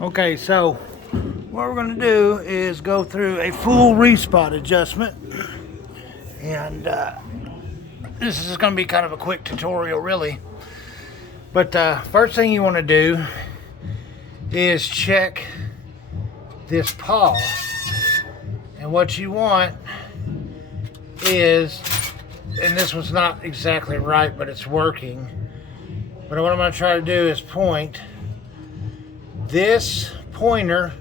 Okay, so what we're going to do is go through a full respot adjustment, and this is going to be kind of a quick tutorial really, but first thing you want to do is check this paw, and what you want is, and this one's not exactly right but it's working, but what I'm going to try to do is point this pointer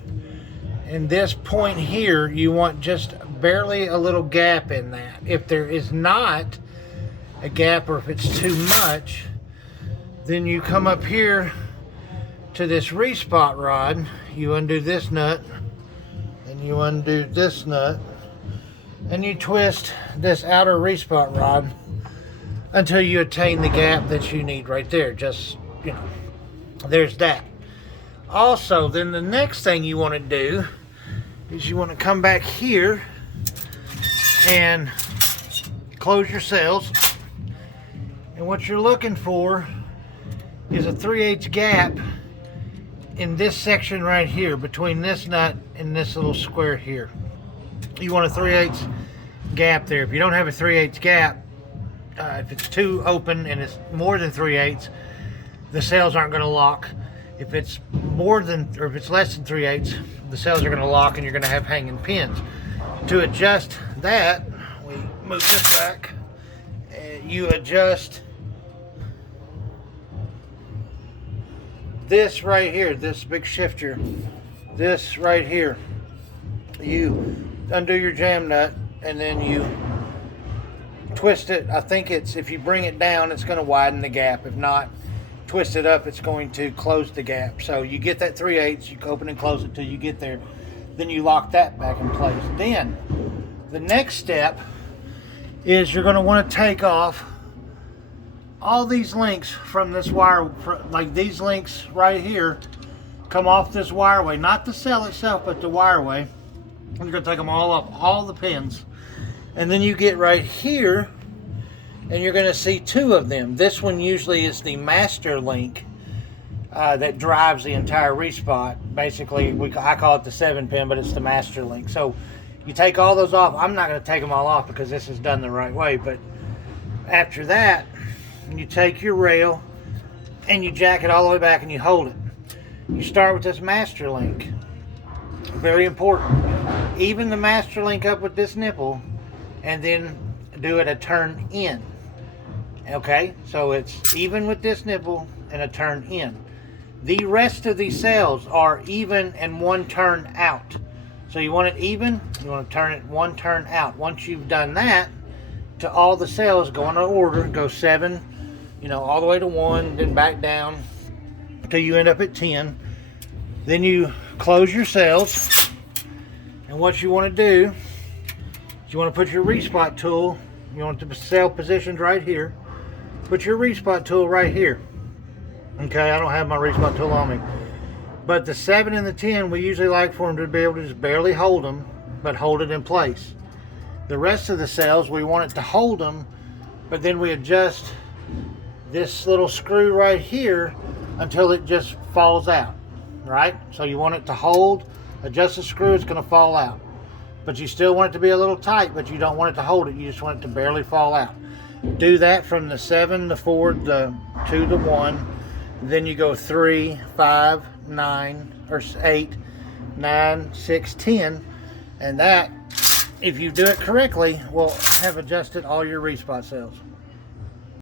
and this point here. You want just barely a little gap in that. If there is not a gap, or if it's too much, then you come up here to this respot rod, you undo this nut and you undo this nut and you twist this outer respot rod until you attain the gap that you need right there. Just, you know, there's that. Also, then the next thing you want to do is you want to come back here and close your cells. And what you're looking for is a 3/8 gap in this section right here, between this nut and this little square here. You want a 3/8 gap there. If you don't have a 3/8 gap, if it's too open and it's more than 3/8, the cells aren't going to lock. If it's more than, or if it's less than 3/8, the cells are going to lock and you're going to have hanging pins. To adjust that, we move this back and you adjust this right here, this big shifter, this right here. You undo your jam nut and then you twist it. I think it's, if you bring it down, it's going to widen the gap. If not, twist it up, it's going to close the gap. So you get that 3/8, you open and close it till you get there. Then you lock that back in place. Then the next step is you're going to want to take off all these links from this wire, like these links right here, come off this wireway, not the cell itself, but the wireway. You're going to take them all off, all the pins. And then you get right here and you're going to see two of them. This one usually is the master link that drives the entire respot. Basically, I call it the 7-pin, but it's the master link. So you take all those off. I'm not going to take them all off because this is done the right way, but after that, you take your rail and you jack it all the way back and you hold it. You start with this master link. Very important. Even the master link up with this nipple and then do it a turn in. Okay, so it's even with this nipple and a turn in. The rest of these cells are even and one turn out. So you want it even, you want to turn it one turn out. Once you've done that, to all the cells, go in order, go 7, all the way to 1, then back down until you end up at 10. Then you close your cells, and what you want to do is you want to put your respot tool, you want the cell positioned right here. Put your respot tool right here. Okay, I don't have my respot tool on me. But the 7 and the 10, we usually like for them to be able to just barely hold them, but hold it in place. The rest of the cells, we want it to hold them, but then we adjust this little screw right here until it just falls out, right? So you want it to hold, adjust the screw, it's going to fall out. But you still want it to be a little tight, but you don't want it to hold it, you just want it to barely fall out. Do that from the 7, the 4, the 2, the 1. Then you go 3, 5, 9, or 8, 9, 6, 10. And that, if you do it correctly, will have adjusted all your respot cells.